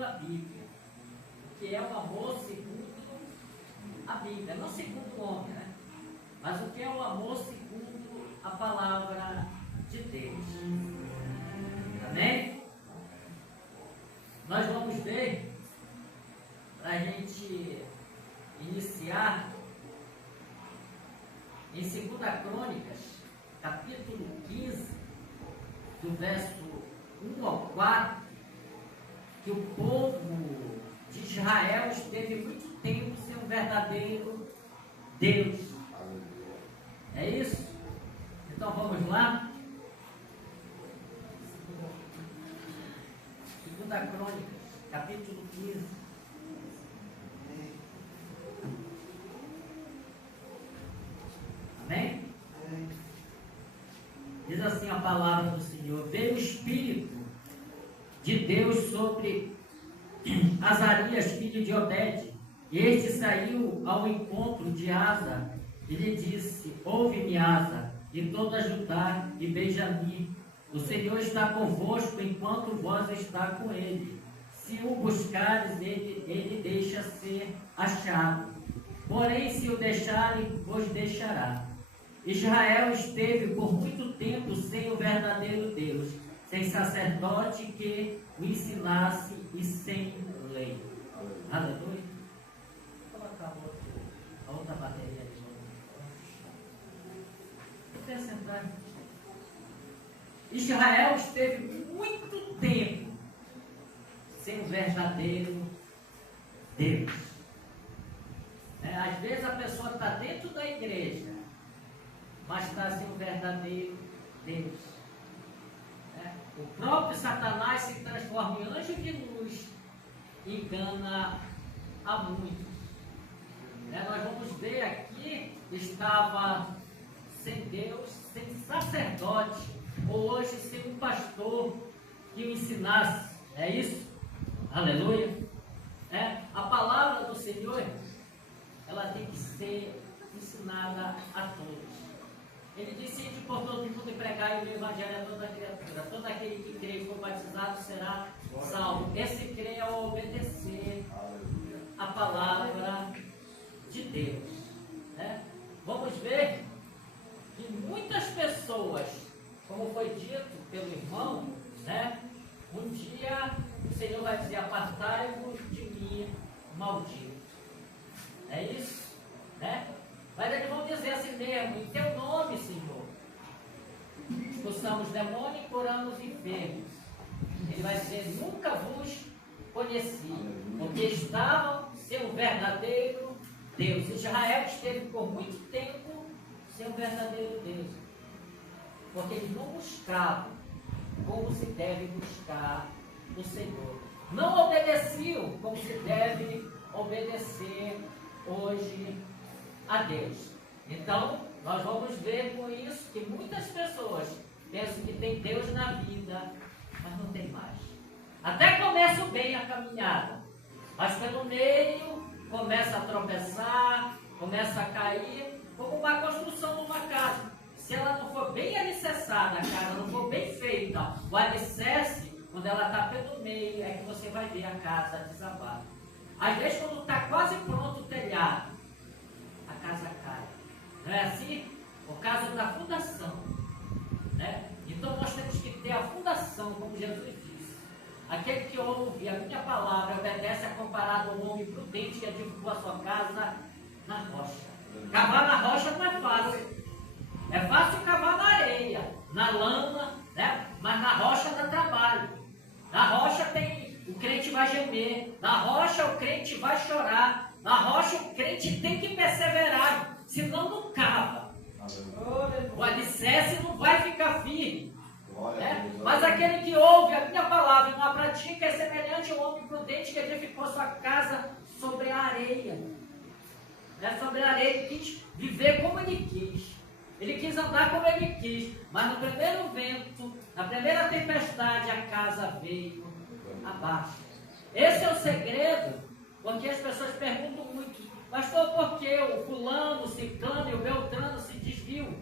segundo a Bíblia. Que é o amor segundo a Bíblia, não segundo o homem, né? Mas o que é o amor segundo a palavra de Deus. Amém? Nós vamos ver, para a gente iniciar, em 2 Crônicas, capítulo 15, do verso 1 ao 4, que o povo de Israel esteve muito tempo sem um verdadeiro Deus. É isso? Então vamos lá? 2 Crônicas, capítulo 15. Amém? Diz assim a palavra do Senhor: veio o Espírito de Deus sobre Azarias, filho de Obed, e este saiu ao encontro de Asa, e lhe disse: ouve-me, Asa, e toda Judá e Benjamim, o Senhor está convosco enquanto vós está com ele. Se o buscares, ele deixa ser achado. Porém, se o deixarem, vos deixará. Israel esteve por muito tempo sem o verdadeiro Deus, sem sacerdote que o ensinasse e sem lei. Aleluia. Vou colocar a outra bateria de novo. Eu quero sentar. Israel esteve muito tempo sem o verdadeiro Deus. Às vezes a pessoa está dentro da igreja, mas está sem o verdadeiro Deus. O próprio Satanás se transforma em anjo de luz e engana a muitos. Nós vamos ver aqui, estava sem Deus, sem sacerdote, ou hoje sem um pastor que o ensinasse. É isso? Aleluia. A palavra do Senhor, ela tem que ser ensinada a todos. Ele disse: ide por todo mundo e pregai o evangelho a toda criatura. Todo aquele que crê e for batizado será salvo. Esse crer é obedecer a palavra de Deus. Vamos ver que muitas pessoas, como foi dito pelo irmão, um dia o Senhor vai dizer: apartai-vos de mim, maldito. É isso? Mas eles vão dizer assim mesmo: em teu nome, Senhor, expulsamos demônios e curamos enfermos. Ele vai dizer: nunca vos conheci, porque estavam sem o verdadeiro Deus. Israel esteve por muito tempo sem o verdadeiro Deus, porque eles não buscavam como se deve buscar o Senhor. Não obedeciam como se deve obedecer hoje a Deus. Então, nós vamos ver com isso que muitas pessoas pensam que tem Deus na vida, mas não tem mais. Até começa bem a caminhada, mas pelo meio começa a tropeçar, começa a cair, como uma construção de uma casa. Se ela não for bem alicerçada, a casa não for bem feita, o alicerce, quando ela está pelo meio, é que você vai ver a casa desabar. Às vezes, quando está quase pronto o telhado, a casa cai. Não é assim? Por causa da fundação. Então nós temos que ter a fundação, como Jesus disse. Aquele que ouve a minha palavra, obedece, é comparado ao homem prudente que edificou a sua casa na rocha. Cavar na rocha não é fácil. É fácil cavar na areia, na lama, mas na rocha dá trabalho. Na rocha o crente vai gemer. Na rocha o crente vai chorar. Na rocha o crente tem que perseverar, senão não cava. O alicerce não vai ficar firme. Mas aquele que ouve a minha palavra e não a pratica é semelhante ao homem prudente que edificou sua casa sobre a areia. Sobre a areia, ele quis viver como ele quis. Ele quis andar como ele quis. Mas no primeiro vento, na primeira tempestade, a casa veio abaixo. Esse é o segredo, porque as pessoas perguntam muito: pastor, por que o fulano, o ciclano e o beltrano se desviam?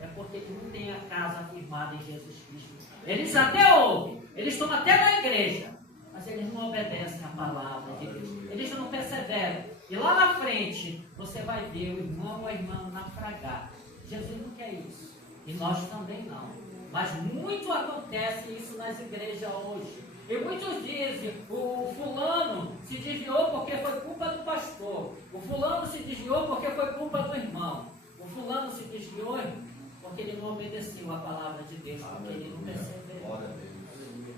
É porque eles não têm a casa firmada em Jesus Cristo. Eles até ouvem, eles estão até na igreja, mas eles não obedecem palavra de Deus. Eles não perseveram. E lá na frente, você vai ver o irmão ou a irmã naufragar. Jesus não quer isso. E nós também não. Mas muito acontece isso nas igrejas hoje. E muitos dizem, o fulano se desviou porque foi culpa do pastor. O fulano se desviou porque foi culpa do irmão. O fulano se desviou porque ele não obedeceu a palavra de Deus, porque ele não perseverou.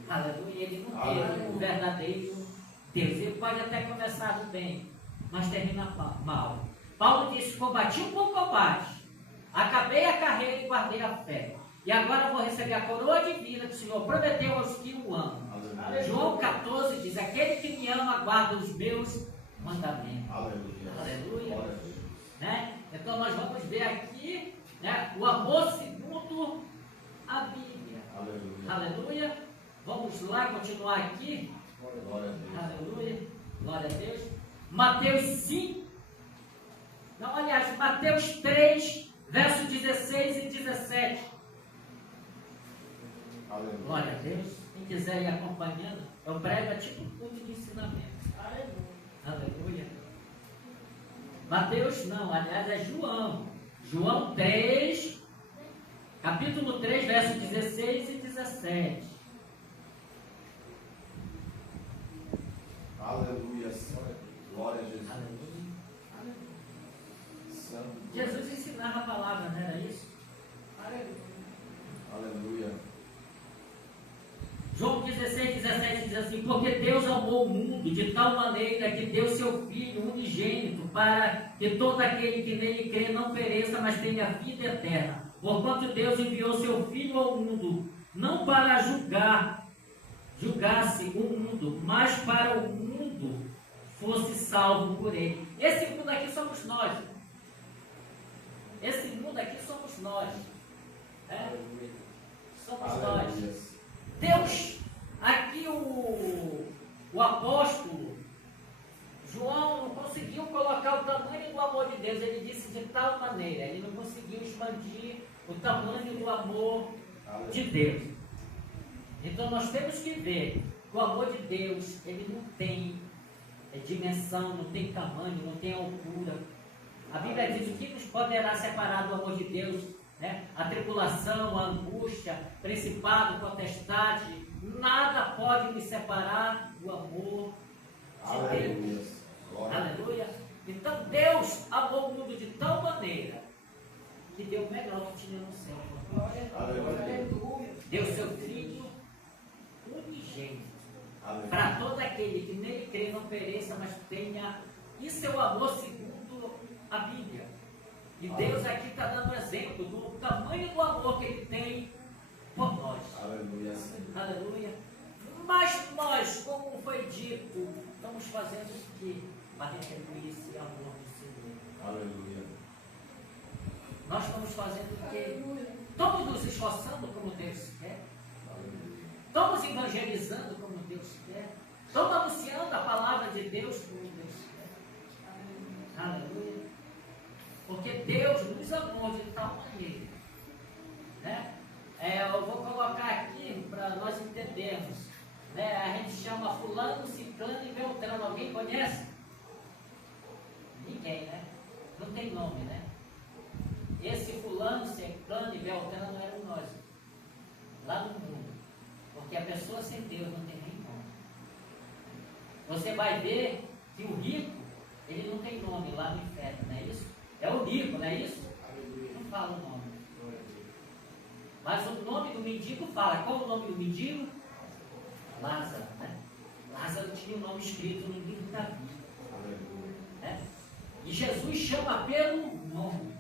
Aleluia, ele não teve o verdadeiro Deus. Ele pode até começar bem, mas termina mal. Paulo disse, combati um bom combate, acabei a carreira e guardei a fé. E agora vou receber a coroa divina que o Senhor prometeu aos que o amam. Aleluia. João 14 diz, aquele que me ama guarda os meus mandamentos. Aleluia. Aleluia. Né? Então nós vamos ver aqui, né, o amor segundo a Bíblia. Aleluia. Aleluia. Vamos lá continuar aqui. Glória a Deus. Aleluia. Glória a Deus. Mateus 5. Não, aliás, Mateus 3, versos 16 e 17. Aleluia. Glória a Deus. Quem quiser ir acompanhando, eu prego tipo culto de ensinamento. Aleluia. Aleluia. Mateus não, aliás é João. João 3, capítulo 3, versos 16 e 17. Aleluia. Glória a Jesus. Aleluia. Santo. Jesus ensinava a palavra, não era isso? Aleluia. Aleluia. João 16, 17 diz assim, porque Deus amou o mundo de tal maneira que deu seu Filho unigênito para que todo aquele que nele crê não pereça, mas tenha vida eterna. Porquanto Deus enviou seu Filho ao mundo, não para julgasse o mundo, mas para o mundo fosse salvo por ele. Esse mundo aqui somos nós. Esse mundo aqui somos nós. Somos nós. Deus, aqui o apóstolo João não conseguiu colocar o tamanho do amor de Deus. Ele disse de tal maneira, ele não conseguiu expandir o tamanho do amor de Deus. Então nós temos que ver que o amor de Deus, ele não tem dimensão, não tem tamanho, não tem altura. A Bíblia diz o que nos poderá separar do amor de Deus, né? A tribulação, a angústia, principado, potestade, nada pode me separar do amor de Deus. Aleluia. Então Deus amou o mundo de tal maneira que deu o melhor que tinha no céu. Aleluia. Deu seu Filho unigênito para todo aquele que nele crê não pereça, mas tenha. Isso é o amor segundo a Bíblia. E Deus aqui está dando exemplo do tamanho do amor que Ele tem por nós. Aleluia. Aleluia. Mas nós, como foi dito, estamos fazendo o quê? Para retribuir esse amor do Senhor. Aleluia. Nós estamos fazendo o quê? Estamos nos esforçando como Deus quer. Aleluia. Estamos evangelizando como Deus quer. Estamos anunciando a palavra de Deus como Deus quer. Aleluia. Porque Deus nos amou de tal maneira, né? Eu vou colocar aqui para nós entendermos, né? A gente chama fulano, ciclano e beltrano. Alguém conhece? Ninguém, né? Não tem nome, né? Esse fulano, ciclano e beltrano eram nós, lá no mundo. Porque a pessoa sem Deus não tem nem nome. Você vai ver que o rico, ele não tem nome lá no inferno, não é isso? É o rico, não é isso? Não fala o nome. Mas o nome do mendigo fala. Qual o nome do mendigo? Lázaro, né? Lázaro tinha o nome escrito no livro da vida. Né? E Jesus chama pelo nome.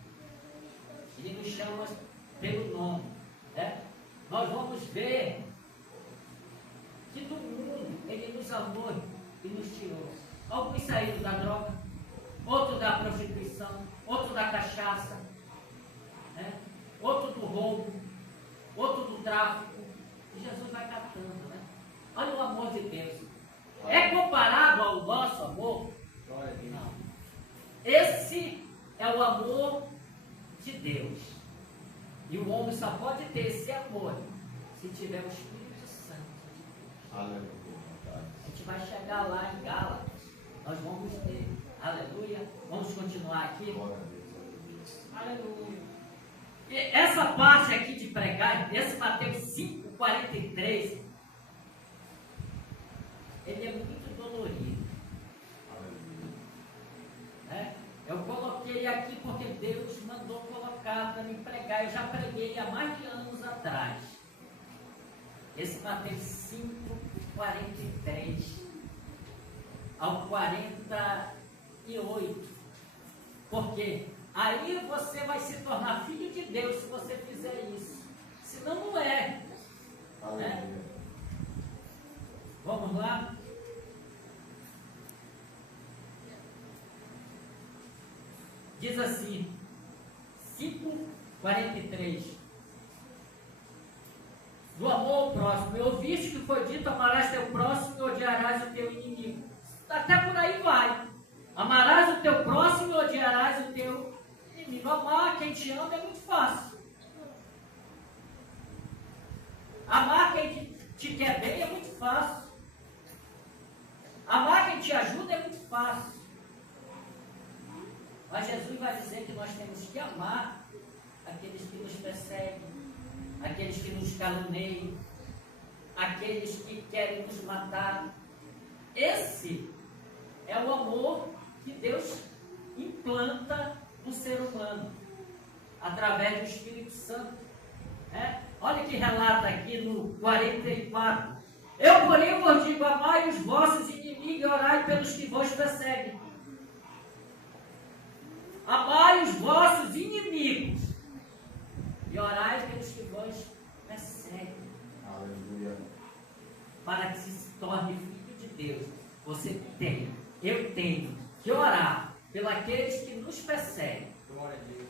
Ele nos chama pelo nome. Né? Nós vamos ver que do mundo Ele nos amou e nos tirou. Alguns saíram da droga, outro da prostituição, outro da cachaça, né? Outro do roubo, outro do tráfico. E Jesus vai catando, né? Olha o amor de Deus. É comparável ao nosso amor? Não. Esse é o amor de Deus. E o homem só pode ter esse amor se tiver o Espírito Santo. Aleluia. A gente vai chegar olhar lá em Gálatas, nós vamos ter. Aleluia. Vamos continuar aqui. Glória a Deus. Aleluia. E essa parte aqui de pregar, esse Mateus 5,43, ele é muito dolorido. Né? Eu coloquei aqui porque Deus mandou colocar para me pregar. Eu já preguei há mais de anos atrás. Esse Mateus 5,43 ao 48. Porque aí você vai se tornar filho de Deus se você fizer isso. Senão não é. Né? Vamos lá? Diz assim, 5,43. Do amor ao próximo. Eu ouviste que foi dito, amarás teu próximo e odiarás o teu inimigo. Até por aí vai. Amarás o teu próximo e odiarás o teu inimigo. Amar quem te ama é muito fácil. Amar quem te quer bem é muito fácil. Amar quem te ajuda é muito fácil. Mas Jesus vai dizer que nós temos que amar aqueles que nos perseguem, aqueles que nos caluniam, aqueles que querem nos matar. Esse é o amor que Deus implanta no ser humano, através do Espírito Santo. Olha que relata aqui no 44. Eu, porém, vos digo, amai os vossos inimigos e orai pelos que vos perseguem. Amai os vossos inimigos e orai pelos que vos perseguem. Aleluia. Para que se torne filho de Deus, você tem, eu tenho que orar pelos aqueles que nos perseguem. Glória a Deus.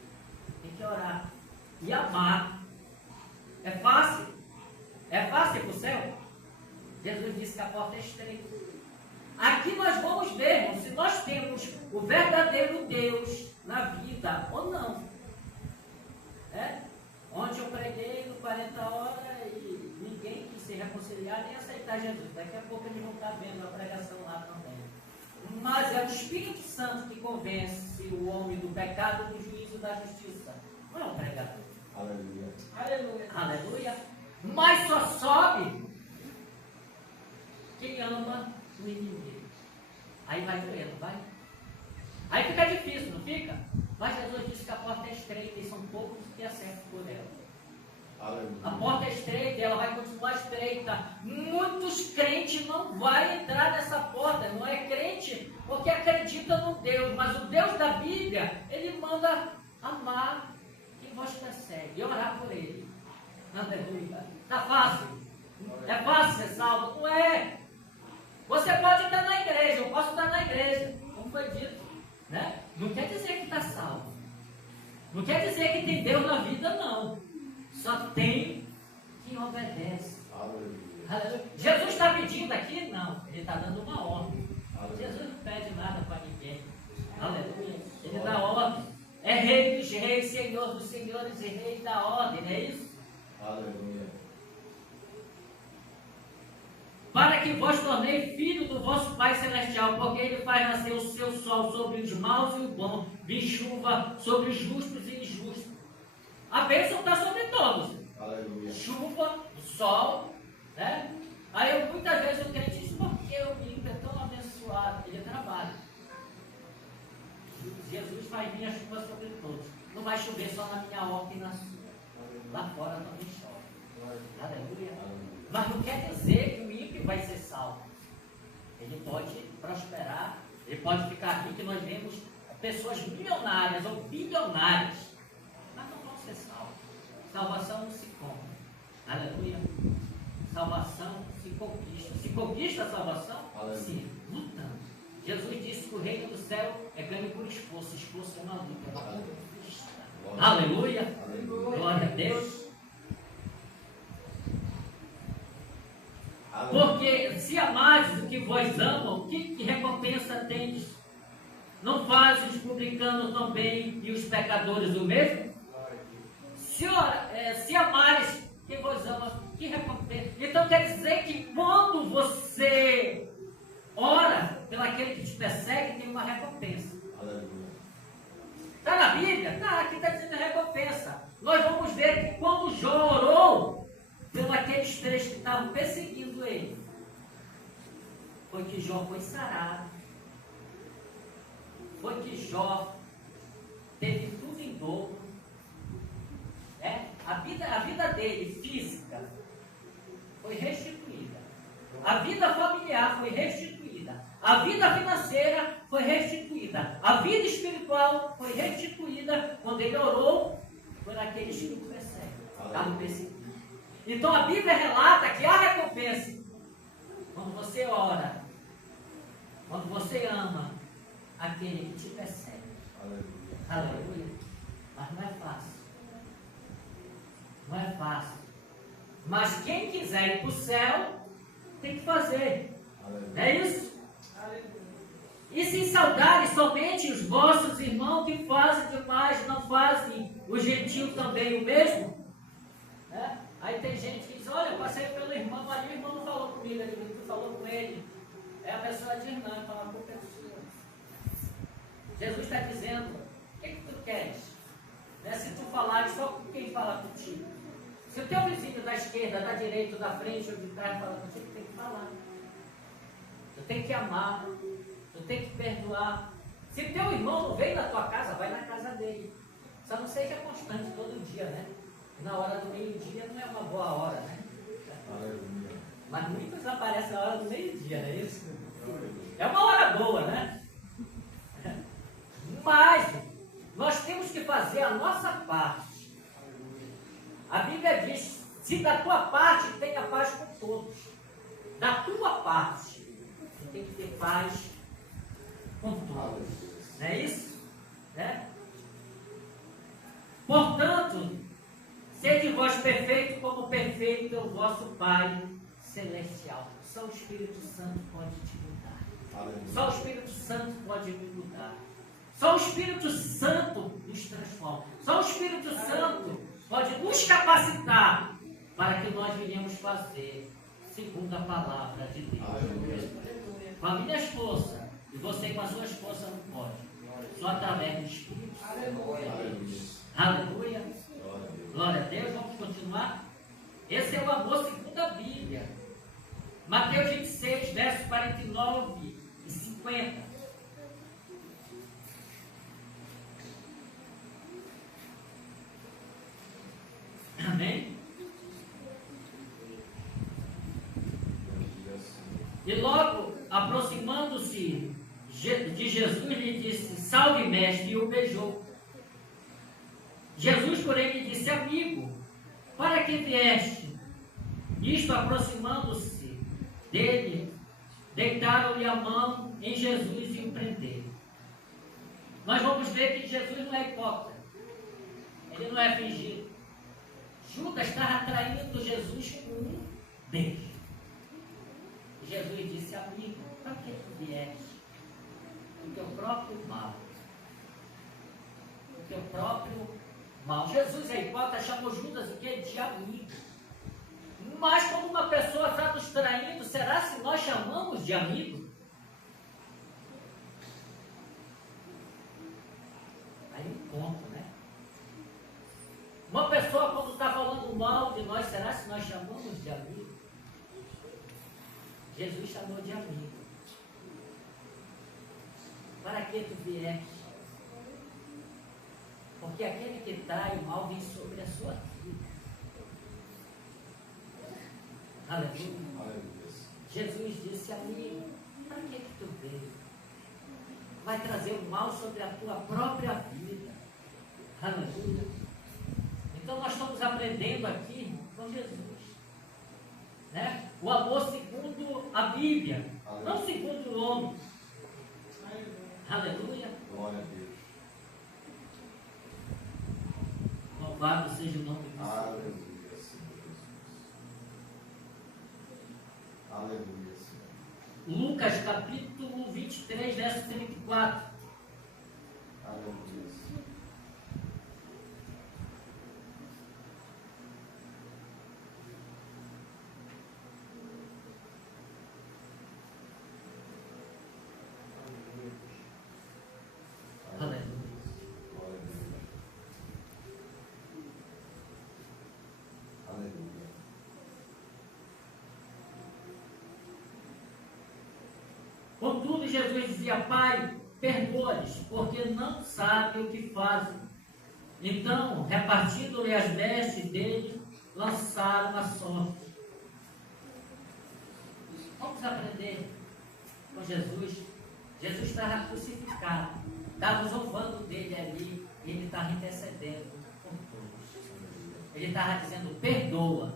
Tem que orar e amar. É fácil? É fácil ir para o céu? Jesus disse que a porta é estreita. Aqui nós vamos ver, irmão, se nós temos o verdadeiro Deus na vida ou não. Ontem eu preguei no 40 horas e ninguém quis se reconciliar nem aceitar Jesus. Daqui a pouco eles vão estar vendo a pregação lá também. Mas é o Espírito Santo que convence o homem do pecado, do juízo e da justiça. Não é um pregador. Aleluia. Aleluia. Aleluia. Mas só sobe quem ama o inimigo. Aí vai doendo, vai? Aí fica difícil, não fica? Mas Jesus disse que a porta é estreita e são poucos que acertam por ela. Aleluia. A porta é estreita e ela vai continuar estreita. Muitos crentes não vão entrar nessa porta. Não é crente porque acredita no Deus. Mas o Deus da Bíblia, ele manda amar quem vos persegue e orar por ele. Aleluia. Está fácil? É fácil ser salvo? Não é. Você pode estar na igreja, eu posso estar na igreja, como foi dito, né? Não quer dizer que está salvo. Não quer dizer que tem Deus na vida, não. Só tem quem obedece. Aleluia. Aleluia. Jesus está pedindo aqui? Não. Ele está dando uma ordem. Aleluia. Jesus não pede nada para ninguém. Aleluia. Ele dá ordem. É rei dos reis, senhor dos senhores e rei da ordem, não é isso? Aleluia. Para que vos tornei filho do vosso Pai Celestial, porque Ele faz nascer o seu sol sobre os maus e os bons, e chuva sobre os justos e injustos. A bênção está sobre todos. Aleluia. Chuva, o sol, né? Aí muitas vezes o crente diz, por que o ímpio é tão abençoado? Ele trabalha. Jesus faz vir a chuva sobre todos. Não vai chover só na minha horta e na sua. Lá fora também chove. Aleluia. Mas não quer dizer que o ímpio vai ser salvo. Ele pode prosperar, ele pode ficar rico, e nós vemos pessoas milionárias ou bilionárias, mas não vão ser salvos. Salvação não se compra. Aleluia. Salvação se conquista. Se conquista a salvação? Aleluia. Sim, lutando. Jesus disse que o reino do céu é ganho por esforço. Esforço é uma luta, é uma conquista. Aleluia. Aleluia. Glória a Deus. Aleluia. Porque se amares o que vós amam, que recompensa tendes? Não fazem os publicanos também e os pecadores o mesmo? Se amares quem vos ama, que recompensa? Então quer dizer que quando você ora foi que Jó foi sarado. Foi que Jó teve tudo em dobro. Né? A vida dele, física, foi restituída. A vida familiar foi restituída. A vida financeira foi restituída. A vida espiritual foi restituída quando ele orou por aqueles que o perseguem. Estavam perseguidos. Então a Bíblia relata que há recompensa quando você ora, quando você ama aquele que te persegue. Aleluia. Mas não é fácil. Não é fácil. Mas quem quiser ir para o céu, tem que fazer. Não é isso? E se saudarem somente os vossos irmãos que fazem demais, não fazem os gentios também o mesmo? Né? Aí tem gente que diz, olha, eu passei pelo irmão ali, o irmão não falou comigo, tu falou com ele. É a pessoa diz, não, então a culpa é sua. Jesus está dizendo, o que tu queres? Né? Se tu falares só com quem fala contigo. Se o teu vizinho da esquerda, da direita, da frente ou de trás fala contigo, tu tem que falar. Tu tem que amar. Tu tem que perdoar. Se teu irmão não veio na tua casa, vai na casa dele. Só não seja constante todo dia, né? Na hora do meio-dia não é uma boa hora, né? Aleluia. Mas muitos aparecem na hora do meio-dia, não é isso? É uma hora boa, né? Mas nós temos que fazer a nossa parte. A Bíblia diz, se da tua parte tenha paz com todos. Da tua parte, você tem que ter paz com todos. Não é isso? Né? Portanto, sede vós perfeito como perfeito é o vosso Pai Celestial. Só o Espírito Santo pode te mudar. Aleluia. Só o Espírito Santo pode me mudar. Só o Espírito Santo nos transforma. Só o Espírito Santo pode nos capacitar para que nós venhamos fazer segundo a palavra de Deus. Aleluia. Com as minhas forças, e você com as suas forças não pode. Só através do Espírito Santo. Aleluia. Aleluia. Glória a Deus. Vamos continuar. Esse é o amor segundo a Bíblia. Mateus 26, versos 49 e 50. Amém? E logo, aproximando-se de Jesus, lhe disse, salve mestre, e o beijou. Jesus, porém, lhe disse, amigo, para que vieste? Isto, aproximando-se dele, deitaram-lhe a mão em Jesus e o prenderam. Nós vamos ver que Jesus não é hipócrita. Ele não é fingido. Judas estava traindo Jesus com um beijo. Jesus disse, amigo, para que tu vieste? O teu próprio mal. O teu próprio mal. Jesus é hipócrita, chamou Judas o quê? De amigo. Mas quando uma pessoa está nos traindo, será se nós chamamos de amigo? Aí um ponto, né? Uma pessoa quando está falando mal de nós, será se nós chamamos de amigo? Jesus chamou de amigo. Para que tu vieste? Porque aquele que trai o mal vem sobre a sua vida. Aleluia. Jesus disse, amigo, para que tu veio? Vai trazer o mal sobre a tua própria vida. Aleluia. Então nós estamos aprendendo aqui com Jesus. Né? O amor segundo a Bíblia, aleluia, não segundo o homem. Aleluia. Glória a Deus. Louvado seja o nome de Deus. Aleluia, Senhor Jesus. Aleluia, Senhor. Lucas capítulo 23, verso 34. Aleluia, Senhor. Aleluia. Glória a Deus. Aleluia. Contudo, Jesus dizia: Pai, perdoa-lhes, porque não sabem o que fazem. Então, repartindo-lhe as vestes dele, lançaram a sorte. Vamos aprender com Jesus. Jesus estava crucificado, estava zombando dele ali, e ele estava intercedendo por todos. Ele estava dizendo: perdoa,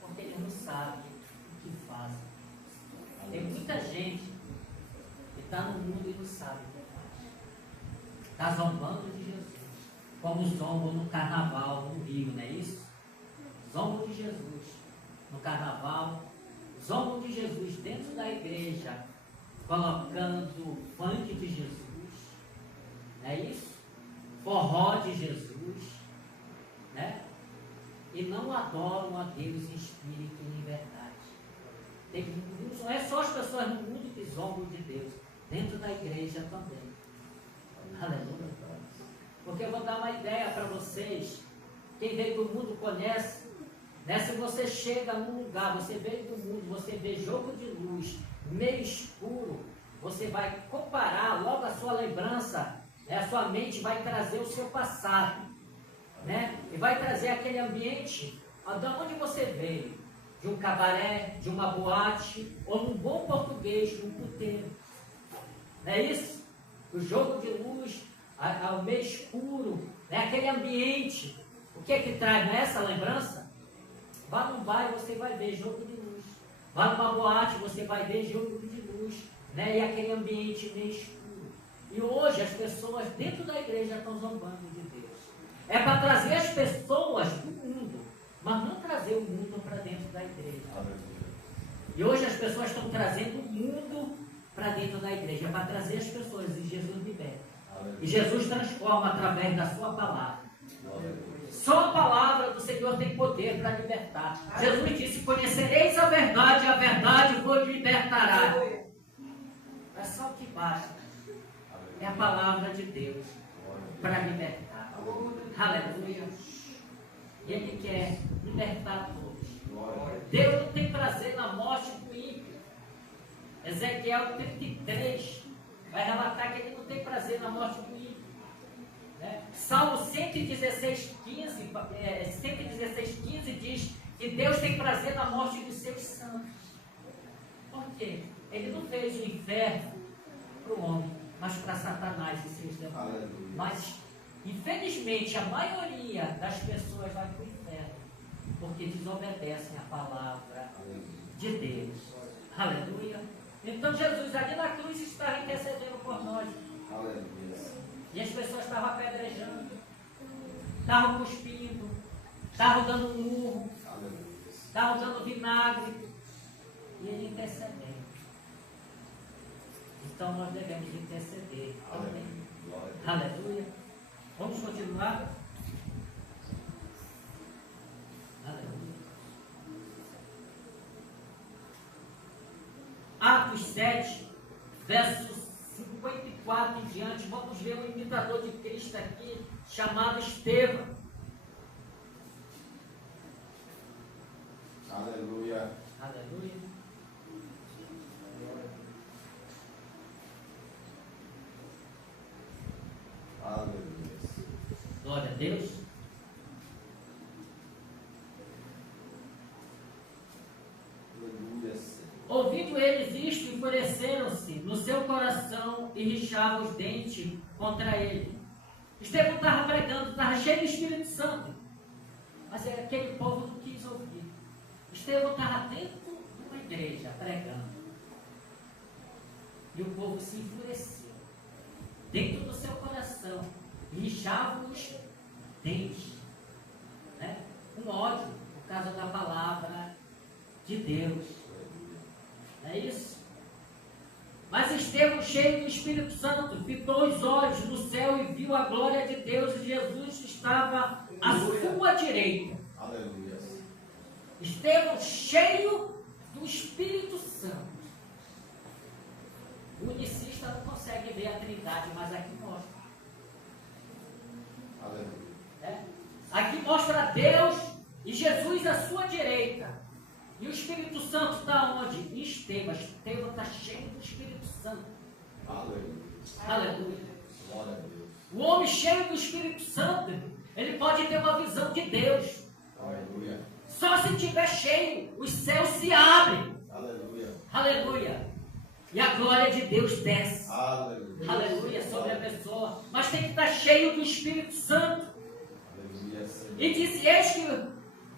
porque ele não sabe o que fazem. Tem muita gente que está no mundo e não sabe o que faz. Está zombando de Jesus, como zombam no carnaval no Rio, não é isso? Zombam de Jesus no carnaval, zombam de Jesus dentro da igreja, colocando funk de Jesus, não é isso? Forró de Jesus, né? E não adoram a Deus em espírito e em verdade. Não é só as pessoas no mundo que zombam de Deus, dentro da igreja também. Aleluia. Porque eu vou dar uma ideia para vocês. Quem veio do mundo conhece, né? Se você chega num lugar, você veio do mundo, você vê jogo de luz meio escuro, você vai comparar logo a sua lembrança, né? A sua mente vai trazer o seu passado, né? E vai trazer aquele ambiente de onde você veio, de um cabaré, de uma boate, ou num bom português, de um puteiro. Não é isso? O jogo de luz, ao meio escuro, né? Aquele ambiente. O que é que traz nessa lembrança? Vá num bar e você vai ver jogo de luz. Vá numa boate, você vai ver jogo de luz, né? E aquele ambiente meio escuro. E hoje as pessoas dentro da igreja estão zombando de Deus. É para trazer as pessoas do mundo, mas não trazer o mundo para dentro da igreja. E hoje as pessoas estão trazendo o mundo para dentro da igreja, para trazer as pessoas, e Jesus liberta. E Jesus transforma através da sua palavra. Só a palavra do Senhor tem poder para libertar. Jesus disse: conhecereis a verdade vos libertará. É só o que basta. É a palavra de Deus para libertar. Aleluia. E Ele quer libertar todos. Deus não tem prazer na morte do ímpio. Ezequiel 33 vai relatar que Ele não tem prazer na morte do ímpio. Salmo 116,15 diz que Deus tem prazer na morte dos seus santos. Por quê? Ele não fez o inferno para o homem, mas para Satanás e seus demônios. Mas, infelizmente, a maioria das pessoas vai para o inferno porque desobedecem a palavra de Deus. Aleluia. Então Jesus ali na cruz estava intercedendo por nós. Aleluia. E as pessoas estavam apedrejando, estavam cuspindo, estavam dando um murro, estavam dando vinagre, e Ele intercedendo. Então nós devemos interceder também. Aleluia. Vamos continuar? Aleluia. Atos 7, versos 54 em diante, vamos ver um imitador de Cristo aqui, chamado Estevão. Aleluia. Aleluia. Aleluia. Glória a Deus. Aleluia. Ouvindo eles isto, enfureceram-se no seu coração e rixavam os dentes contra ele. Estevão estava pregando, estava cheio do Espírito Santo, mas aquele povo não quis ouvir. Estevão estava dentro de uma igreja pregando, e o povo se enfureceu dentro do seu coração e rixavam os dentes, né? Com ódio por causa da palavra de Deus. É isso? Mas Estevão, cheio do Espírito Santo, fitou os olhos no céu e viu a glória de Deus, e Jesus estava à sua direita. Aleluia. Estevão, cheio do Espírito Santo. O unicista não consegue ver a Trindade, mas aqui mostra. Aleluia. Aqui mostra Deus e Jesus à sua direita. E o Espírito Santo está onde? Em Estevão. Estevão está cheio do Espírito Santo. Aleluia. Aleluia. Glória a Deus. O homem cheio do Espírito Santo, ele pode ter uma visão de Deus. Aleluia. Só se estiver cheio, os céus se abrem. Aleluia. Aleluia. E a glória de Deus desce. Aleluia. Aleluia sobre a pessoa. Mas tem que estar cheio do Espírito Santo. Aleluia, Senhor. E disse: eis que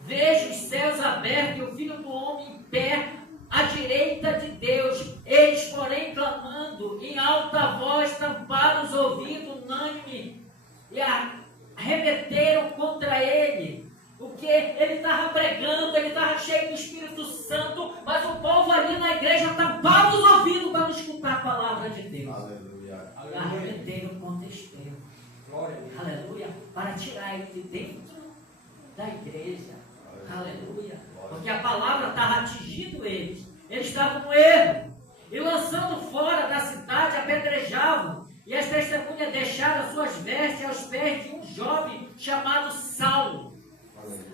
vejo os céus abertos e o Filho do Homem em pé à direita de Deus. Eles, porém, clamando em alta voz, tamparam os ouvidos unânime e arremeteram contra ele. Porque ele estava pregando, ele estava cheio do Espírito Santo, mas o povo ali na igreja tampava os ouvidos para não escutar a palavra de Deus. Aleluia. E arremeteram contra Estevão. Glória a Deus. Aleluia. Para tirar ele de dentro da igreja. Aleluia. Porque a palavra estava atingindo eles. Eles estavam no erro. E lançando fora da cidade, apedrejavam. E as testemunhas deixaram suas vestes aos pés de um jovem chamado Saulo.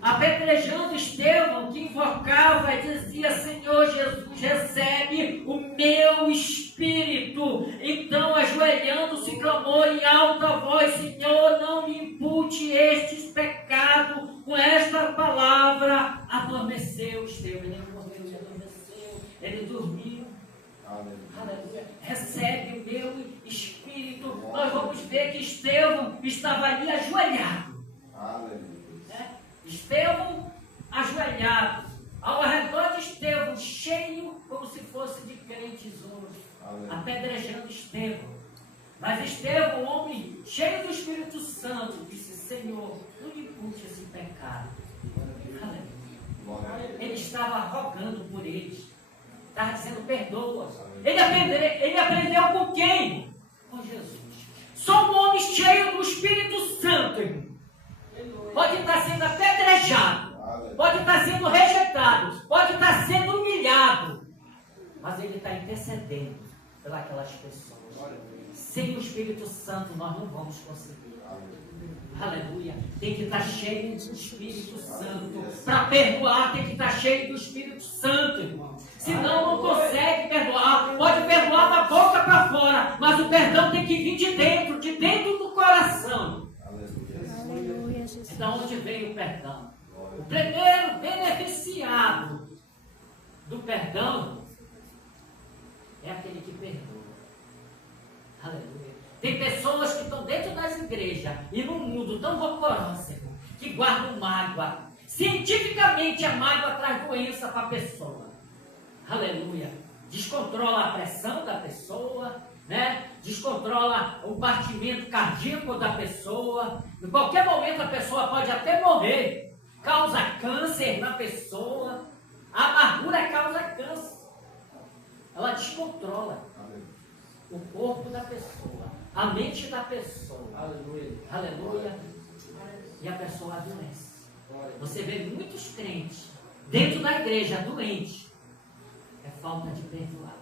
Apedrejando Estevão, que invocava e dizia: Senhor Jesus, recebe o meu espírito. Então, ajoelhando-se, clamou em alta voz: Senhor, não me impute estes pecados. Com esta palavra, adormeceu Estevão. Ele não morreu, ele adormeceu, ele dormiu. Aleluia. Recebe o meu espírito. Nós vamos ver que Estevão estava ali ajoelhado. Aleluia. Estevão ajoelhado, ao redor de Estevão, cheio como se fosse de crentes hoje, apedrejando Estevão. Mas Estevão, homem cheio do Espírito Santo, disse: Senhor, não me impute esse pecado. Aleluia. Ele estava rogando por eles, estava dizendo: perdoa. Ele aprendeu com quem? Com Jesus. Só um homem cheio do Espírito Santo, irmão, pode estar sendo apedrejado, pode estar sendo rejeitado, pode estar sendo humilhado, mas ele está intercedendo pelas pessoas. Sem o Espírito Santo nós não vamos conseguir. Aleluia. Tem que estar cheio do Espírito Santo. Para perdoar tem que estar cheio do Espírito Santo, irmão. Senão não consegue perdoar. Pode perdoar da boca para fora, mas o perdão tem que vir de dentro do coração. Então, onde veio o perdão? O primeiro beneficiado do perdão é aquele que perdoa. Aleluia. Tem pessoas que estão dentro das igrejas e no mundo tão rancorosas, que guardam mágoa. Cientificamente, a mágoa traz doença para a pessoa. Aleluia. Descontrola a pressão da pessoa, né? Descontrola o batimento cardíaco da pessoa. Em qualquer momento a pessoa pode até morrer. Causa câncer na pessoa. A amargura causa câncer. Ela descontrola o corpo da pessoa, a mente da pessoa. Aleluia. Aleluia. E a pessoa adoece. Você vê muitos crentes dentro da igreja doentes. É falta de perdoar.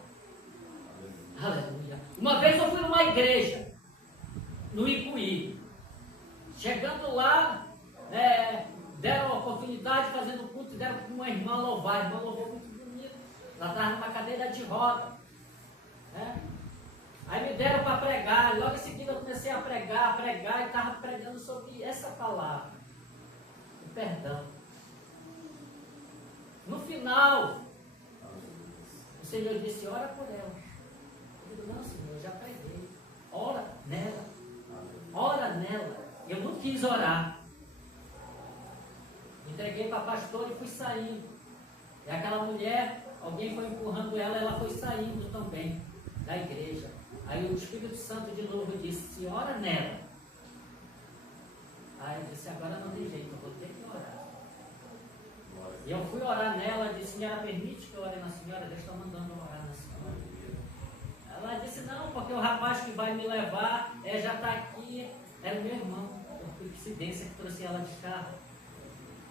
Aleluia. Uma vez eu fui numa igreja, no Ipuí. Chegando lá, deram a oportunidade, fazendo culto, deram para uma irmã louvar. A irmã louvou muito bonito. Ela estava numa cadeira de roda. Aí me deram para pregar. Logo em seguida eu comecei a pregar e estava pregando sobre essa palavra: o perdão. No final, o Senhor disse: ora por ela. Eu digo: não, Senhor, eu já preguei. Ora nela. Ora nela. Eu não quis orar. Entreguei para a pastora e fui saindo. E aquela mulher, alguém foi empurrando ela foi saindo também da igreja. Aí o Espírito Santo de novo disse: ora nela. Aí eu disse: agora não tem jeito, eu vou ter que orar. E eu fui orar nela, disse: senhora, permite que eu ore na senhora? Deus está mandando eu orar na senhora. Ela disse: não, porque o rapaz que vai me levar já está aqui, era o meu irmão. Por coincidência que trouxe ela de carro.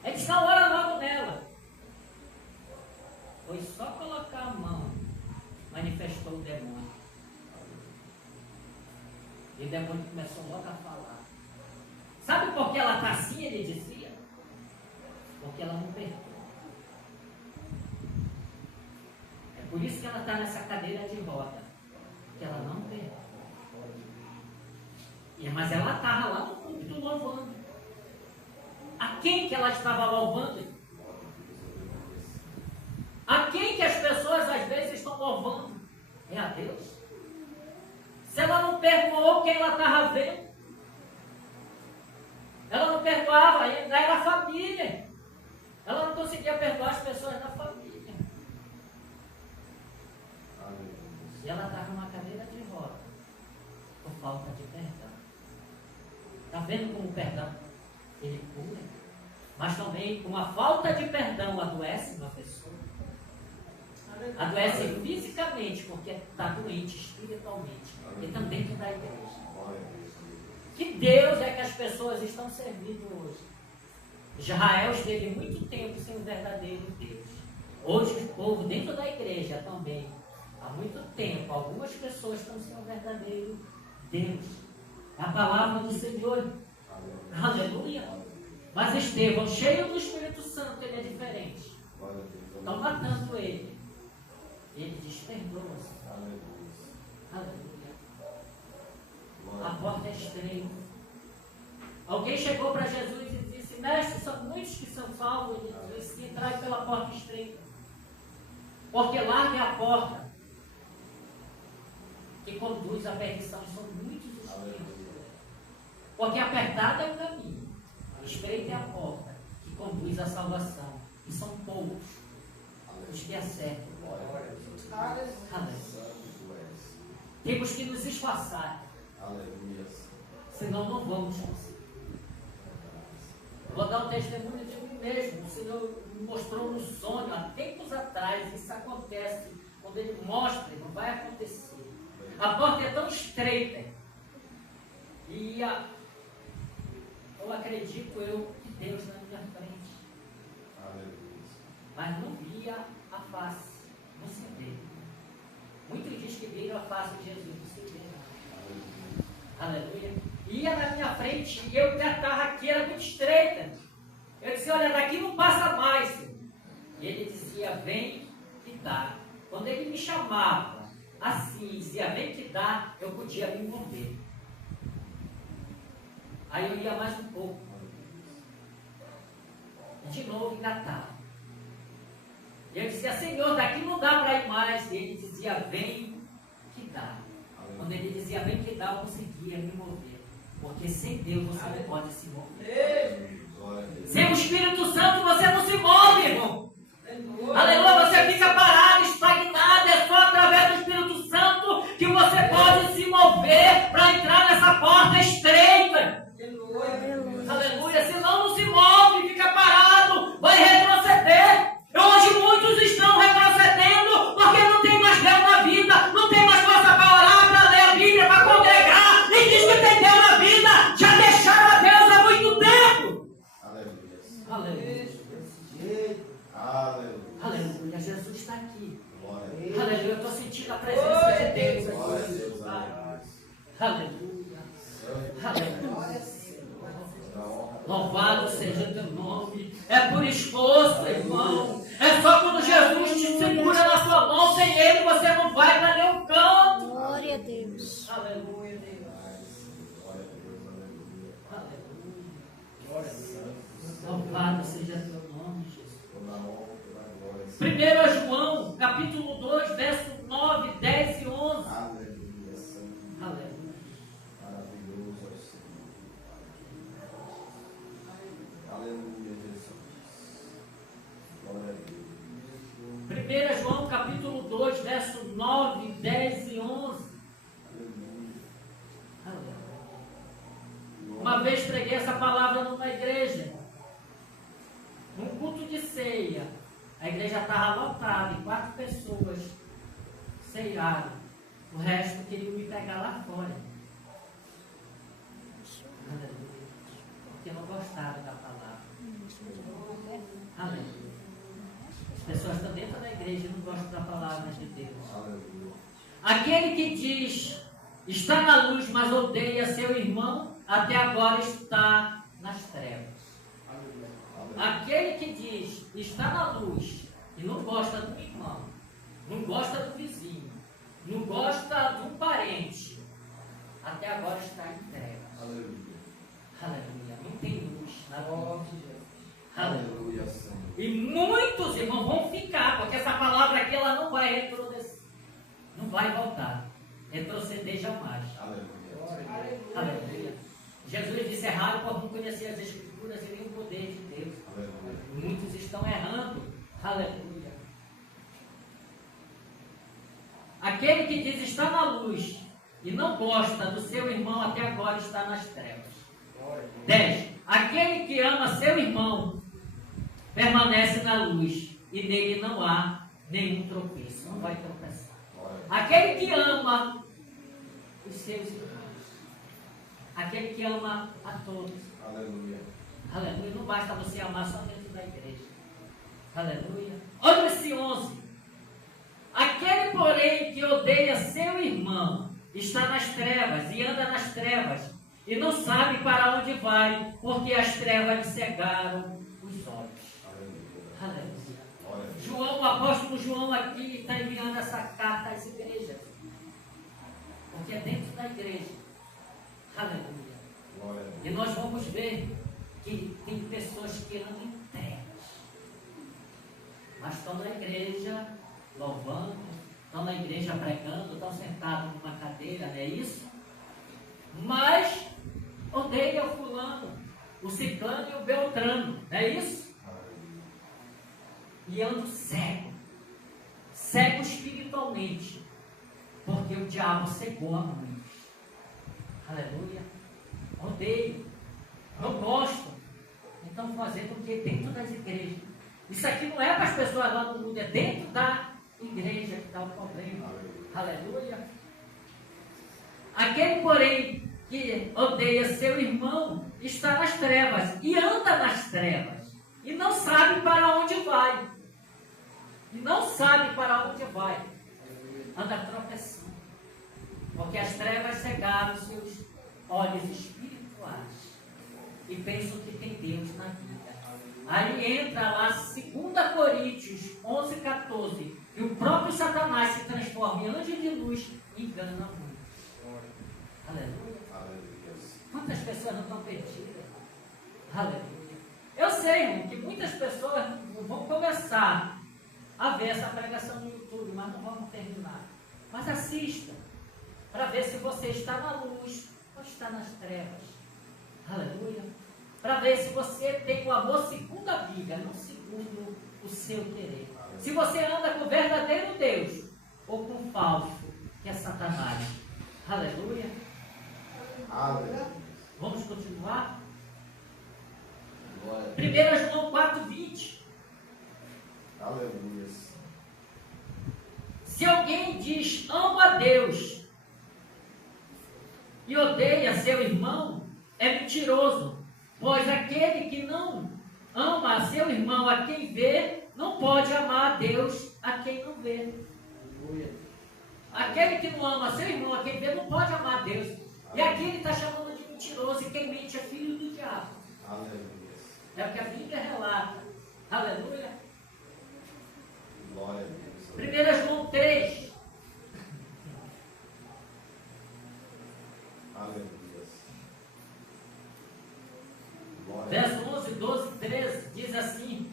Ele disse: não, ora logo nela. Foi só colocar a mão, manifestou o demônio. E o demônio começou logo a falar. Sabe por que ela está assim? Ele dizia: porque ela não perdoa. É Por isso que ela está nessa cadeira de roda. Que ela não perdoa. Mas ela estava lá no púlpito louvando. A quem que ela estava louvando? A quem que as pessoas às vezes estão louvando? É a Deus. Se ela não perdoou quem ela estava vendo, ela não perdoava, ainda era a família. Ela não conseguia perdoar as pessoas da família. E ela estava numa cadeira de roda por falta de perdão. Está vendo como o perdão ele cura? Mas também com a falta de perdão adoece uma pessoa. Adoece fisicamente porque está doente espiritualmente. E também dentro da igreja. Que Deus é que as pessoas estão servindo hoje? Israel esteve muito tempo sem o verdadeiro Deus. Hoje o povo dentro da igreja também. Há muito tempo, algumas pessoas estão sem o verdadeiro Deus. É a palavra do Senhor. Aleluia. Mas Estevão, cheio do Espírito Santo, ele é diferente. Estão matando ele. Ele diz, perdoa-se. Aleluia. A porta é estreita. Alguém chegou para Jesus e disse, mestre, são muitos que são salvos. Ele disse, entrai pela porta estreita. Porque larga é a porta que conduz à perdição. São muitos os caminhos. Porque apertada é o caminho. Estreita é a porta que conduz à salvação. E são poucos os que acertam. Temos que nos esforçar. Senão não vamos conseguir. Vou dar um testemunho de mim mesmo. O Senhor me mostrou no sonho há tempos atrás. Isso acontece. Quando Ele mostra, não vai acontecer. A porta é tão estreita. E eu acredito que Deus na minha frente. Mas não via a face. Não se vê. Muitos dizem que viram a face de Jesus. Não se vê. Aleluia. Ia na minha frente e eu já estava aqui, era muito estreita. Eu disse, olha, daqui não passa mais, Senhor. E ele dizia, vem que dá. Quando ele me chamava assim, dizia, vem que dá, eu podia me mover. Aí eu ia mais um pouco. E de novo engatava. E eu dizia, Senhor, daqui não dá para ir mais. E ele dizia, vem que dá. Quando ele dizia, vem que dá, eu conseguia me mover. Porque sem Deus você não pode se mover. Sem o Espírito Santo você não se move, irmão. Aleluia, você fica parado, estagnado. É só através do Espírito Santo que você pode se mover para entrar nessa porta estreita. Aleluia, senão não se move, fica parado, vai retroceder. Hoje muitos estão retrocedendo porque não tem mais Deus na vida, não tem mais força para orar, para ler a Bíblia, para congregar. E diz que tem Deus na vida, já deixaram a Deus há muito tempo. Aleluia. Aleluia. Aleluia, Jesus está aqui. Aleluia, eu estou sentindo a presença de Deus. Aleluia. Aleluia. Louvado seja teu nome. É por esforço, irmão. É só quando Jesus te segura na sua mão. Sem Ele você não vai para nenhum canto. Glória a Deus. Aleluia, Deus. Aleluia. Louvado seja teu nome, Jesus. 1 João, capítulo 2, verso 9, 10 e 11. Aleluia. Aleluia, Jesus. Glória a Deus. 1 João capítulo 2, verso 9, 10 e 11. Uma vez preguei essa palavra numa igreja, num culto de ceia. A igreja estava lotada e 4 pessoas cearam. O resto queriam me pegar lá fora. Aleluia. Porque não gostaram da palavra. Aleluia. As pessoas estão dentro da igreja e não gostam da palavra de Deus. Aleluia. Aquele que diz, está na luz, mas odeia seu irmão, até agora está nas trevas. Aquele que diz, está na luz, e não gosta do irmão, não gosta do vizinho, não gosta de um parente, até agora está em trevas. Aleluia. Aleluia. Não tem luz na vida. Aleluia, Senhor. E muitos irmãos vão ficar, porque essa palavra aqui ela não vai retroceder, não vai voltar, retroceder jamais. Aleluia. Aleluia. Jesus disse: erraram por não conhecer as Escrituras e nem o poder de Deus. Aleluia. Muitos estão errando. Aleluia. Aquele que diz está na luz e não gosta do seu irmão até agora está nas trevas. 10. Aquele que ama seu irmão permanece na luz e nele não há nenhum tropeço, não vai tropeçar. Aquele que ama os seus irmãos, aquele que ama a todos. Aleluia. Aleluia. Não basta você amar só dentro da igreja. Aleluia. Olha esse 11. Aquele, porém, que odeia seu irmão está nas trevas e anda nas trevas e não sabe para onde vai, porque as trevas lhe cegaram os olhos. Aleluia. João, o apóstolo João aqui está enviando essa carta às igrejas, porque é dentro da igreja. Aleluia. E nós vamos ver que tem pessoas que andam em trevas, mas estão na igreja louvando, estão na igreja pregando, estão sentados numa cadeira, não é isso? Mas odeia o fulano, o ciclano e o beltrano, não é isso? E ando cego, cego espiritualmente, porque o diabo cegou a muitos. Aleluia. Odeio, não gosto. Então fazendo o que? Dentro das igrejas. Isso aqui não é para as pessoas lá no mundo, é dentro da igreja que está o problema. Aleluia. Aquele, porém, que odeia seu irmão está nas trevas e anda nas trevas e não sabe para onde vai. E não sabe para onde vai. Anda tropeçando. Porque as trevas cegaram seus olhos espirituais e pensam que tem Deus na vida. Aí entra lá 2 Coríntios 11, 14, que o próprio Satanás se transforma em anjo de luz e engana muitos. Aleluia. Quantas pessoas não estão perdidas? Aleluia. Eu sei, irmão, que muitas pessoas vão começar a ver essa pregação no YouTube, mas não vamos terminar. Mas assista, para ver se você está na luz ou está nas trevas. Aleluia. Para ver se você tem o amor segundo a Bíblia, não segundo o seu querer. Se você anda com o verdadeiro Deus ou com o falso, que é Satanás. Aleluia. Aleluia. Vamos continuar? Glória. 1 João 4,20. Aleluia. Se alguém diz amo a Deus e odeia seu irmão, é mentiroso. Pois aquele que não ama a seu irmão a quem vê, não pode amar a Deus a quem não vê. Aquele que não ama seu irmão a quem vê, não pode amar a Deus. E aqui ele está chamando de mentiroso, e quem mente é filho do diabo. Aleluia. É o que a Bíblia relata. Aleluia. Glória a Deus. 1 João 3. Aleluia. Verso 11, 12, 13, diz assim: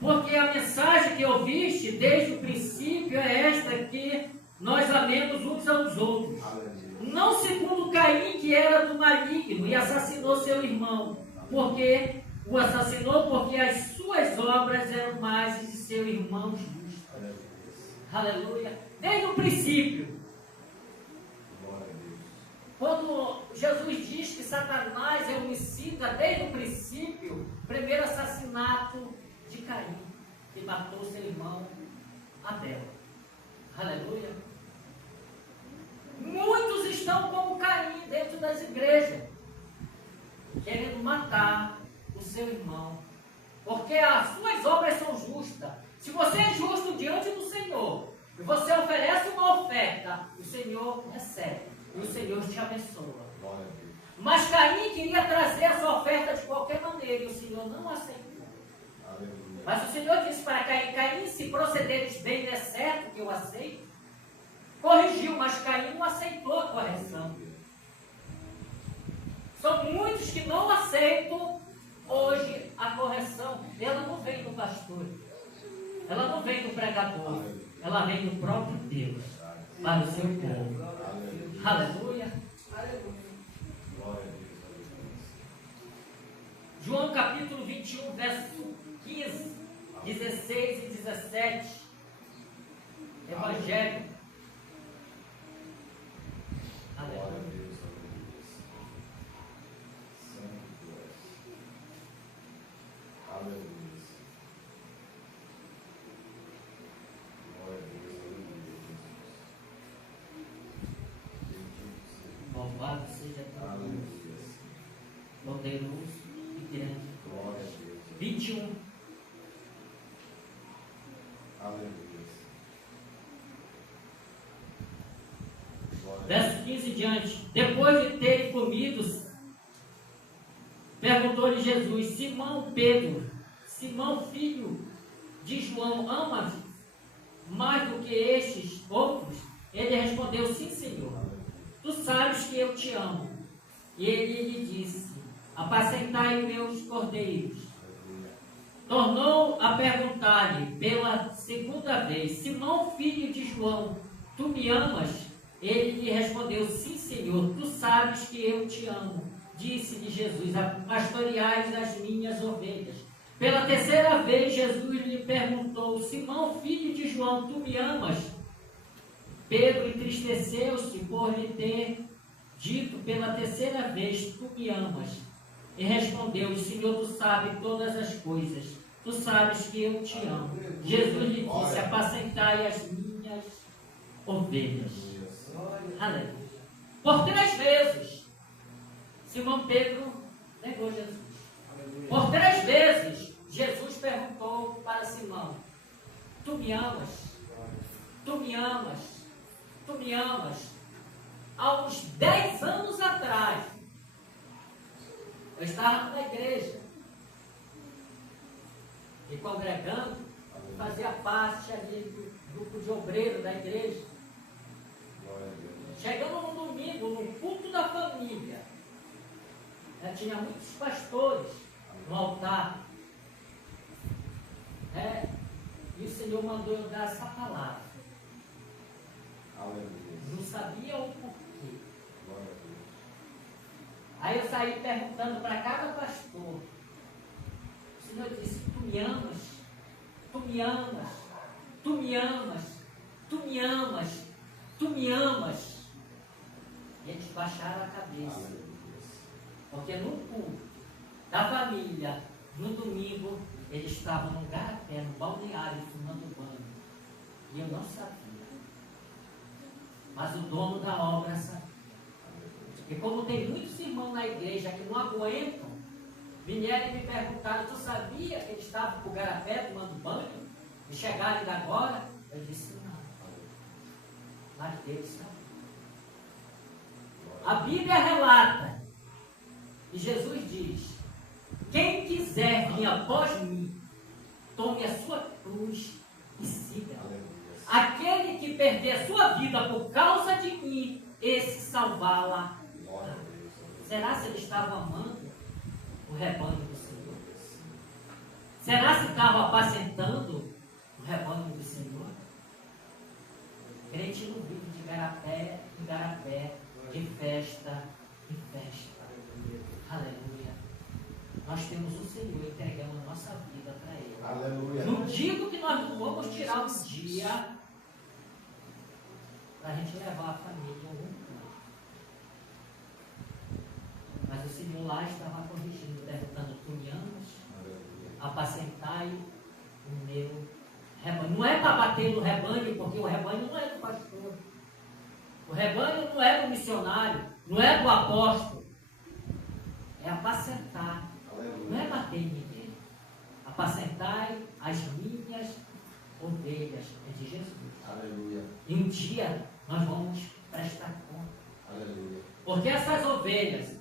porque a mensagem que ouviste desde o princípio é esta, que nós amemos uns aos outros. Aleluia. Não segundo Caim, que era do maligno e assassinou seu irmão, porque o assassinou porque as suas obras eram mais de seu irmão justo. Aleluia. Desde o princípio. Quando Jesus diz que Satanás é homicida desde o princípio, primeiro assassinato de Caim, que matou seu irmão Abel. Aleluia. Muitos estão como Caim dentro das igrejas, querendo matar o seu irmão, porque as suas obras são justas. Se você é justo diante do Senhor, e você oferece uma oferta, o Senhor recebe. E o Senhor te abençoa. Mas Caim queria trazer essa oferta de qualquer maneira e o Senhor não aceitou. Mas o Senhor disse para Caim: Caim, se procederes bem, é certo que eu aceito. Corrigiu, mas Caim não aceitou a correção. São muitos que não aceitam hoje a correção. Ela não vem do pastor, ela não vem do pregador, ela vem do próprio Deus para o seu povo. Aleluia. João capítulo 21, verso 15, 16 e 17. Evangelho. Aleluia. Louvado seja Deus, poderoso e grande. 21. Verso 15 em diante. Depois de terem comido, perguntou-lhe Jesus: Simão Pedro, Simão filho de João, ama-me mais do que estes outros? Ele respondeu: Sim, Senhor, tu sabes que eu te amo. E ele lhe disse: Apacentai meus cordeiros. Tornou a perguntar-lhe pela segunda vez: Simão filho de João, tu me amas? Ele lhe respondeu: Sim, Senhor, tu sabes que eu te amo. Disse-lhe Jesus: Pastoreais as minhas ovelhas. Pela terceira vez Jesus lhe perguntou: Simão filho de João, tu me amas? Pedro entristeceu-se por lhe ter dito pela terceira vez: Tu me amas. E respondeu: Senhor, tu sabes todas as coisas, tu sabes que eu te amo. Jesus lhe disse: Apacentai as minhas ovelhas. Aleluia. Por 3 vezes Simão Pedro negou Jesus. Por 3 vezes Jesus perguntou para Simão: Tu me amas? Tu me amas? Tu me amas? Há uns 10 anos atrás, eu estava na igreja e congregando, fazia parte ali do grupo de obreiros da igreja. Chegando no domingo, no culto da família, tinha muitos pastores no altar. E o Senhor mandou eu dar essa palavra. Não sabia o porquê. Aí eu saí perguntando para cada pastor. O Senhor disse: Tu me amas? Tu me amas? Tu me amas? Tu me amas? Tu me amas? E eles baixaram a cabeça. Porque no culto da família, no domingo, eles estavam no garapé, no balneário, tomando banho. E eu não sabia. Mas o dono da obra sabia. E como tem muitos irmãos na igreja que não aguentam, vieram e me perguntaram: Tu sabia que eles estavam com o garapé tomando banho? E chegaram ainda agora? Eu disse: Não. Mas Deus sabe. A Bíblia relata, e Jesus diz: Quem quiser vir após mim, tome a sua cruz e siga. Aquele que perder a sua vida por causa de mim, esse salvá-la. Será se eles estavam amando o rebanho do Senhor? Será se estavam apacentando o rebanho do Senhor? Crente não vive de garapé em garapé, de festa em festa. Aleluia. Nós temos o Senhor e entregamos a nossa vida para Ele. Aleluia. Não digo que nós não vamos tirar um dia para a gente levar a família em algum canto. Mas o Senhor lá estava corrigindo, perguntando: Tu me amas? Apacentai o meu rebanho. Não é para bater no rebanho, porque o rebanho não é do pastor. O rebanho não é do missionário, não é do apóstolo. É apacentar. Não é bater em ninguém. Apacentai as minhas ovelhas. É de Jesus. Aleluia. E um dia nós vamos prestar conta. Aleluia. Porque essas ovelhas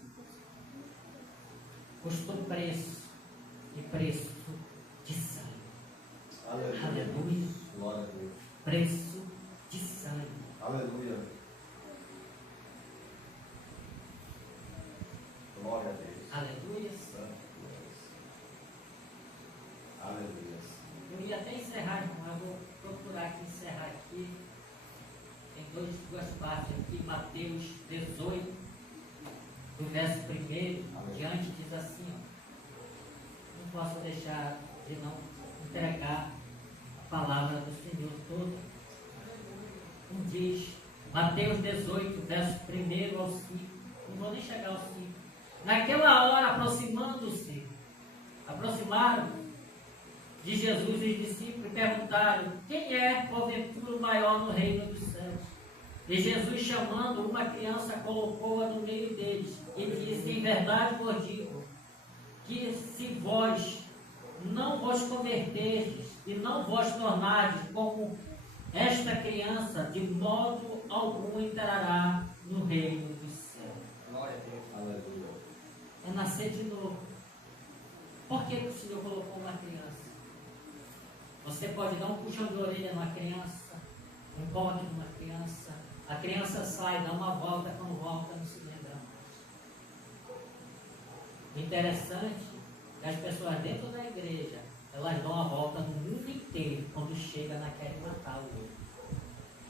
custam preço. E preço de sangue. preço de sangue. Aleluia. Glória a Deus. Aleluia. Santo Deus. Aleluia. Eu ia até encerrar, irmão, eu vou procurar aqui encerrar aqui. Tem duas partes aqui, Mateus 18, do verso 1 diante, diz assim, ó, não posso deixar de não entregar a palavra do Senhor toda. Diz, Mateus 18, verso 1 ao 5, não vou nem chegar ao 5. Naquela hora, aproximaram de Jesus os discípulos e perguntaram: quem é, porventura, o maior no reino dos céus? E Jesus, chamando uma criança, colocou-a no meio deles e disse: em verdade vos digo, que se vós não vos converterdes e não vos tornardes como esta criança, de modo algum entrará no reino dos céus. Glória a Deus. Aleluia. É nascer de novo. Por que o Senhor colocou uma criança? Você pode dar um puxão de orelha numa criança, um toque numa criança, a criança sai, dá uma volta, quando volta não se lembra mais. O interessante é as pessoas dentro da igreja, elas dão uma volta no mundo inteiro, quando chega na querem matar o outro,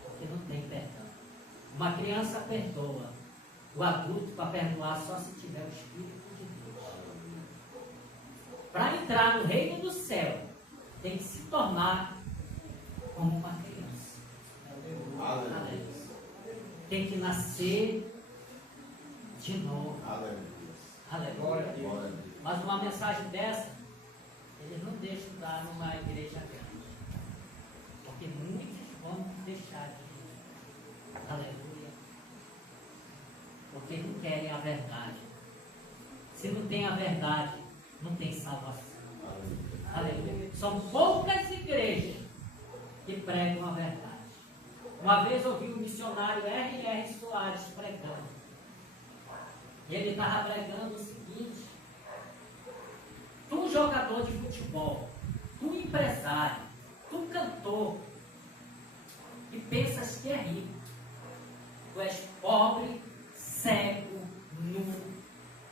porque não tem perdão. Uma criança perdoa, o adulto, para perdoar, só se tiver o Espírito de Deus. Para entrar no reino do céu, tem que se tornar como uma criança. Aleluia. Tem que nascer de novo. Aleluia. Aleluia. Glória a Deus. Mas uma mensagem dessa, eles não deixam dar numa igreja grande. Porque muitos vão deixar de ir. Aleluia. Porque não querem a verdade. Se não tem a verdade, não tem salvação. Aleluia. São poucas igrejas que pregam a verdade. Uma vez eu ouvi o missionário R.R. Soares pregando. E ele estava pregando o seguinte: tu jogador de futebol, tu empresário, tu cantor, e pensas que é rico, tu és pobre, cego, nu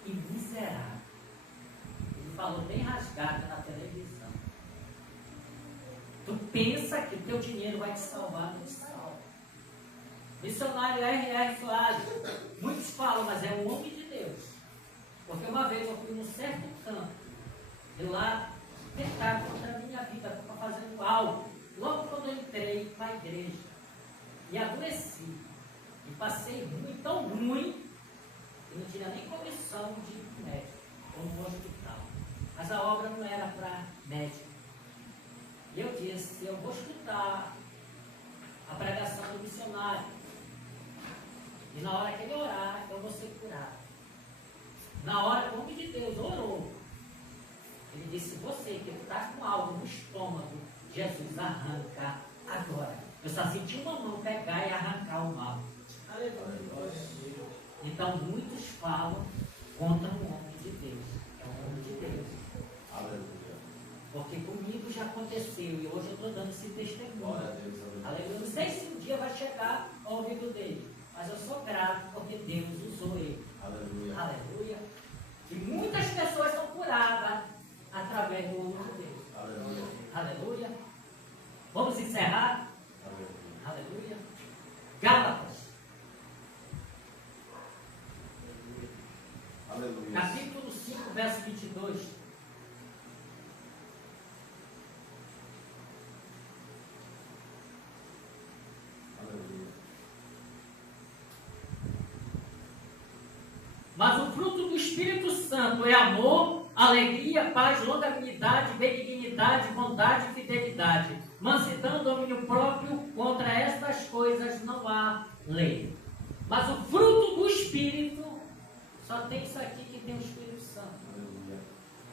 e miserável. Ele falou bem rasgado na televisão. Tu pensa que o teu dinheiro vai te salvar, não te salva. Missionário R.R. Soares, muitos falam, mas é um homem de Deus. Porque uma vez eu fui num certo campo, e lá tentaram contra a minha vida, para fazendo algo. Logo quando eu entrei para a igreja, e adoeci, e passei ruim, tão ruim, que não tinha nem comissão de ir para o médico, ou no hospital. Mas a obra não era para médico. E eu disse: eu vou escutar a pregação do missionário. E na hora que ele orar, eu vou ser curado. Na hora, o homem de Deus orou. Ele disse: você que está com algo no estômago, Jesus arranca agora. Eu só senti uma mão pegar e arrancar o mal. Aleluia. Então muitos falam contra o homem de Deus. É o homem de Deus. Aleluia. Porque comigo já aconteceu e hoje eu estou dando esse testemunho. Glória a Deus. Aleluia. Não sei se um dia vai chegar ao ouvido dele, mas eu sou grato porque Deus usou ele. Aleluia. Aleluia. E muitas pessoas são curadas através do homem de Deus. Aleluia. Aleluia. Vamos encerrar? Aleluia. Aleluia. Gálatas, Aleluia. capítulo 5, verso 22. Aleluia. Mas o fruto do Espírito Santo é amor, alegria, paz, longanimidade, benignidade, bondade e fidelidade. Mansidão, domínio próprio, contra estas coisas não há lei. Mas o fruto do Espírito, só tem isso aqui que tem o Espírito Santo. Aleluia.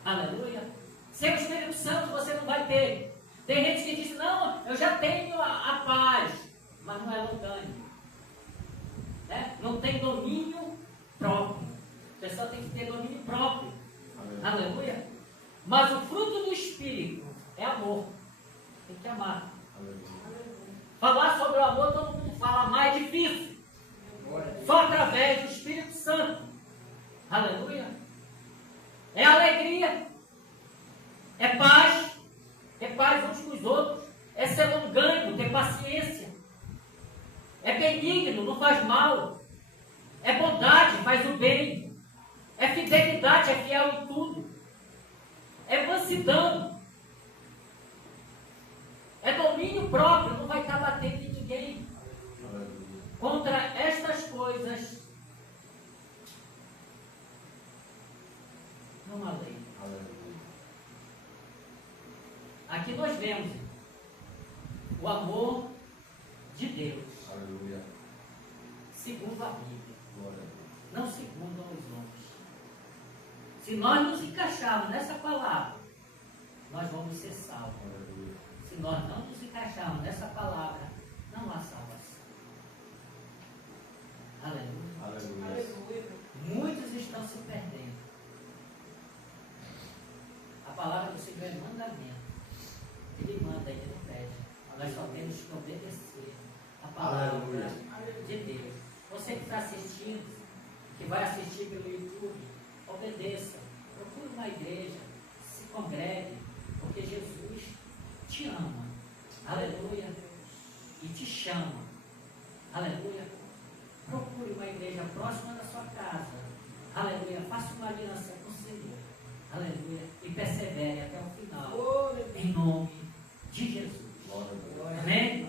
Aleluia. Sem o Espírito Santo você não vai ter. Tem gente que diz: não, eu já tenho a paz, mas não é longânimo. Né? Não tem domínio próprio. A pessoa tem que ter domínio próprio. Aleluia. Aleluia. Mas o fruto do Espírito é amor. Tem que amar. Aleluia. Falar sobre o amor todo mundo fala, mas é difícil. Só através do Espírito Santo. Aleluia. É alegria. É paz. É paz uns com os outros. É ser longânimo, ter paciência. É benigno, não faz mal. É bondade, faz o bem. É fidelidade, é fiel em tudo. É mansidão. É domínio próprio, não vai estar batendo em ninguém. Contra estas coisas, não há lei. Aqui nós vemos o amor de Deus, segundo a Bíblia, não segundo os homens. Se nós nos encaixarmos nessa palavra, nós vamos ser salvos. Se nós não nos encaixarmos nessa palavra, não há salvação. Aleluia. Aleluia. Muitos estão se perdendo. A palavra do Senhor é mandamento. Ele manda, ele não pede. Nós só temos que obedecer a palavra de Deus. Você que está assistindo, que vai assistir pelo YouTube, obedeça. Procure uma igreja, se congregue, porque Jesus te ama. Aleluia. E te chama. Aleluia. Procure uma igreja próxima da sua casa. Aleluia. Faça uma aliança com o Senhor. Aleluia. E persevere até o final. Em nome de Jesus. Amém?